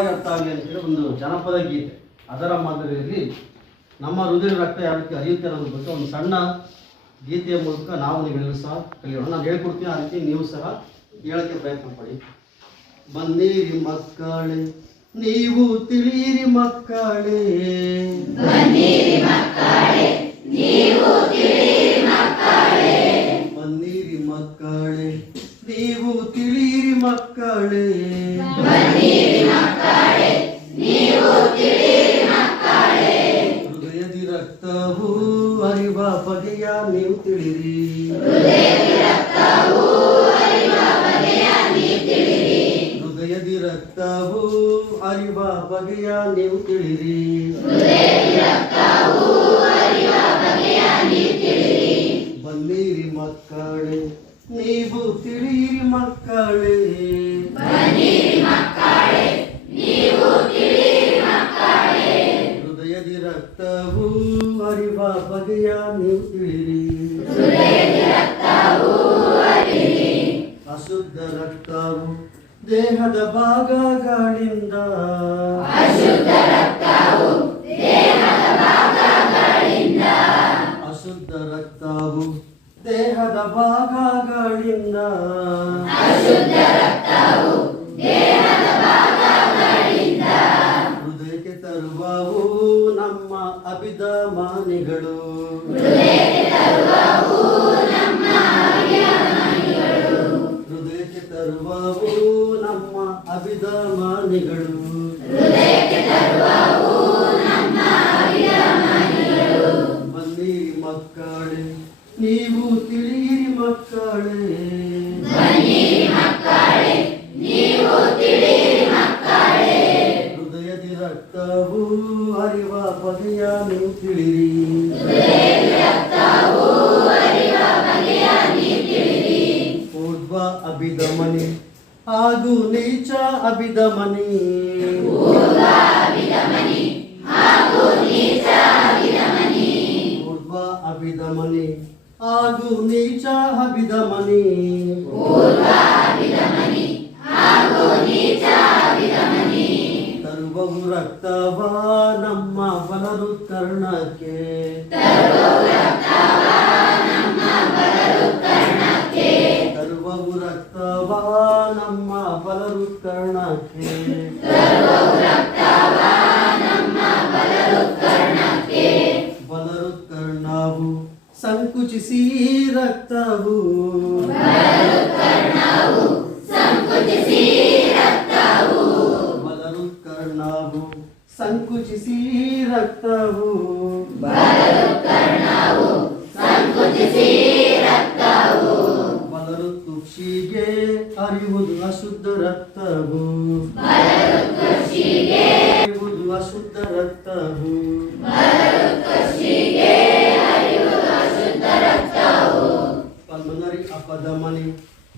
ಸುಲಭವಾಗಿ ಅರ್ಥ ಆಗಲಿ ಅಂತೇಳಿ ಒಂದು ಜನಪದ ಗೀತೆ. ಅದರ ಮಾದರಿಯಲ್ಲಿ ನಮ್ಮ ಹೃದಯ ರಕ್ತ ಯಾವ ರೀತಿ ಹರಿಯುತ್ತೆ ಅನ್ನೋದ್ರ ಬಗ್ಗೆ ಒಂದು ಸಣ್ಣ ಗೀತೆಯ ಮೂಲಕ ನಾವು ನೀವೆಲ್ಲರೂ ಸಹ ಕಲಿಯೋಣ. ನಾನು ಹೇಳ್ಕೊಡ್ತೀನಿ ಆ ರೀತಿ ನೀವು ಸಹ ಹೇಳಕ್ಕೆ ಪ್ರಯತ್ನ ಪಡಿ. ಬನ್ನಿರಿ ಮಕ್ಕಳೇ ನೀವು ತಿಳಿಯಿರಿ ಮಕ್ಕಳೇ. ಬನ್ನಿರಿ ಮಕ್ಕಳೇ ನೀವು ತಿಳಿಯಿರಿ ಮಕ್ಕಳೇ. ಹೃದಯದಿ ರಕ್ತವು ಅರಿವ ಬಗೆಯ ನೀವು ತಿಳಿರಿ ಹೃದಯದಿ ರಕ್ತವು ಅರಿವ ಬಗೆಯ ನೀವು ತಿಳಿರಿ ಬನ್ನಿರಿ ಮಕ್ಕಳೇ. ನೀವು ತಿಳಿಯಿರಿ ಮಕ್ಕಳೇ ಹೃದಯದಿ ರಕ್ತವು ಅರಿವ ಬಗೆಯ ನೀವು ತಿಳಿರಿ ಅಶುದ್ಧ ರಕ್ತವು ದೇಹದ ಭಾಗಗಳಿಂದ ಭಾಗಗಳಿಂದ ಹೃದಯಕ್ಕೆ ತರುವವು ನಮ್ಮ ಅಭಿಧಮಾನಿಗಳು. ಬಗೆಯ ನೀವು ತಿಳಿರಿ ಊರ್ಧ್ವ ಅಭಿಧಮನಿ ಹಾಗೂ ನೀಚ ಅಭಿಧಮನಿ. ಊರ್ಧ್ವ ಅಭಿಧಮನಿ ಹಾಗೂ ನೀಚ ಅಭಿಧಮನಿ. ತರುವವು ರಕ್ತವ ನಮ್ಮ ಬಲರುತ್ಕರ್ಣಕ್ಕೆ ತರುವವು ರಕ್ತವ ನಮ್ಮ ಬಲರುತ್ಕರ್ಣಕ್ಕೆ ಬಲರುತ್ಕರ್ಣವು ಸಂಕುಚಿಸಿ ರಕ್ತವು. ಸಂಕುಚಿಸಿ ರಕ್ತವು. ಬಲರು ತುಕ್ಷಿಗೆ ಹರಿಯುವುದು ಅಶುದ್ಧ ರಕ್ತವು. ಹರಿಯುವುದು ಅಶುದ್ಧ ರಕ್ತವು. ಪಲ್ಮನರಿ ಅಪಧಮನಿ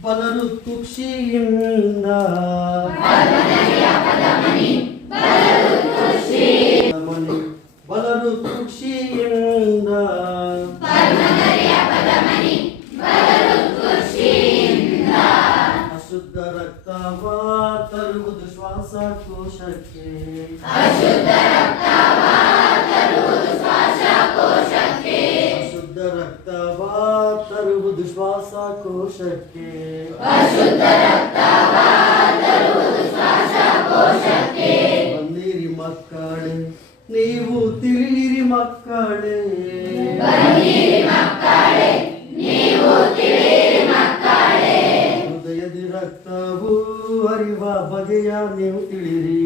ಬಲರು ತುಕ್ಷಿಯಿಂದ ಬಲರು ತುಕ್ಷಿಯಿಂದ ಅಶುದ್ಧ ರಕ್ತವ ತರುವುದು ಶ್ವಾಸಕೋಶಕ್ಕೆ. ಅಶುದ್ಧ ರಕ್ತವ ತರುವುದು ಶ್ವಾಸಕೋಶಕ್ಕೆ. ಬನ್ನಿರಿ ನೀವು ತಿಳಿಯಿರಿ ಮಕ್ಕಳೇ. ಹೃದಯದಿ ರಕ್ತವು ಅರಿವ ಬಗೆಯ ನೀವು ತಿಳಿರಿ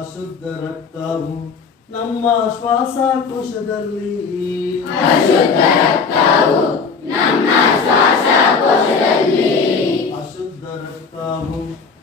ಅಶುದ್ಧ ರಕ್ತವು ನಮ್ಮ ಶ್ವಾಸಕೋಶದಲ್ಲಿ. ಅಶುದ್ಧ ರಕ್ತವು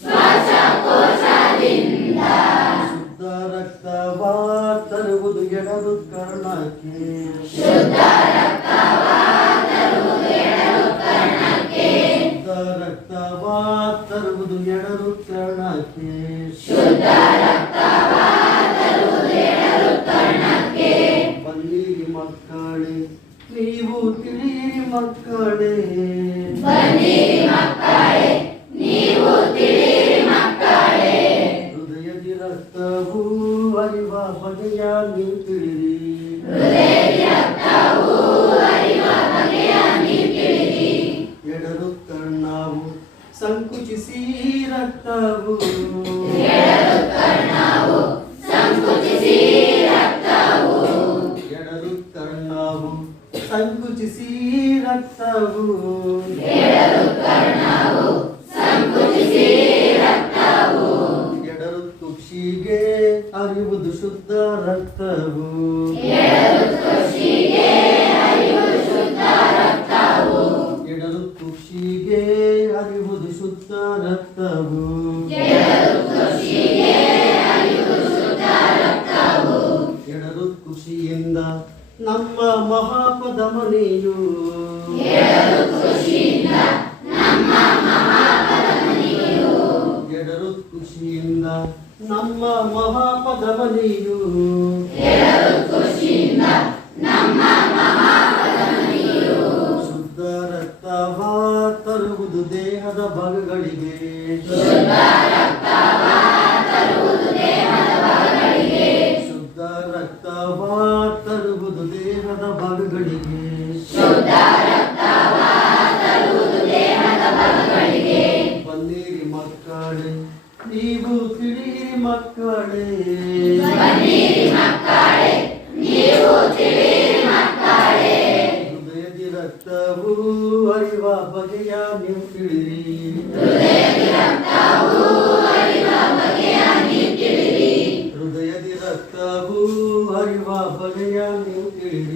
ಶ್ವಾಸಕೋಶದಿಂದ ಶುದ್ಧ ರಕ್ತವ ತರುವುದು ಎಡರು ಕರ್ಣಕ್ಕೆ. ಶುದ್ಧ ರಕ್ತವ ತರುವುದು ಎಡದು ಕರ್ಣಕ್ಕೆ. ಮಕ್ಕಳೇ ನೀವು ತಿಳಿಯಿರಿ ಮಕ್ಕಳೇ ಹೃದಯದಿ ರಕ್ತವು ಅರಿವ ಬಗೆಯ ನೀವು ತಿಳಿರಿ ರಕ್ತವು ಎಡರು ತುಕ್ಷಿಗೆ ಅರಿವುದು ಶುದ್ಧ ರಕ್ತವು. ಎಡರು ತುಕ್ಷಿಗೆ ಅರಿವುದು ಶುದ್ಧ ರಕ್ತವು. ಎಡರು ಖುಷಿಯಿಂದ ನಮ್ಮ ಮಹಾಪದ ಮನೆಯು ಎಡರು ಖುಷಿಯಿಂದ ನಮ್ಮ ಮಹಾಪದ ಮನೆಯು ಶುದ್ಧ ರಕ್ತವ ತರುವುದು ದೇಹದ ಭಾಗಗಳಿಗೆ. ನೀವು ತಿಳಿಯಿರಿ ಮಕ್ಕಳೇ. ಹೃದಯದಿ ರಕ್ತವು ಅರಿವ ಬಗೆಯ ನೀವು ತಿಳಿರಿ. ಹೃದಯದಿ ರಕ್ತವು ಅರಿವ ಬಗೆಯ ನೀವು ತಿಳಿರಿ. ಬನ್ನಿರಿ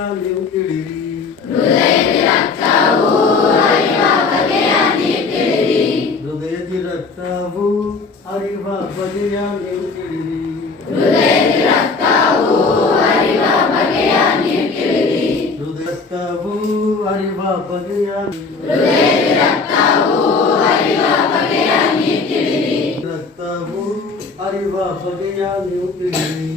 ಬಗೆಯ ನೀವು ತಿಳಿರಿ ಹೃದಯದಿ ರಕ್ತವು ಅರಿವ ಬಗೆಯ ನೀವು ತಿಳಿರಿ ಹೃದಯ ರಕ್ತವು ಅರಿವ ಬಗೆಯ ರಕ್ತವು ಅರಿವ ಬಗೆಯ ನೀವು ತಿಳಿರಿ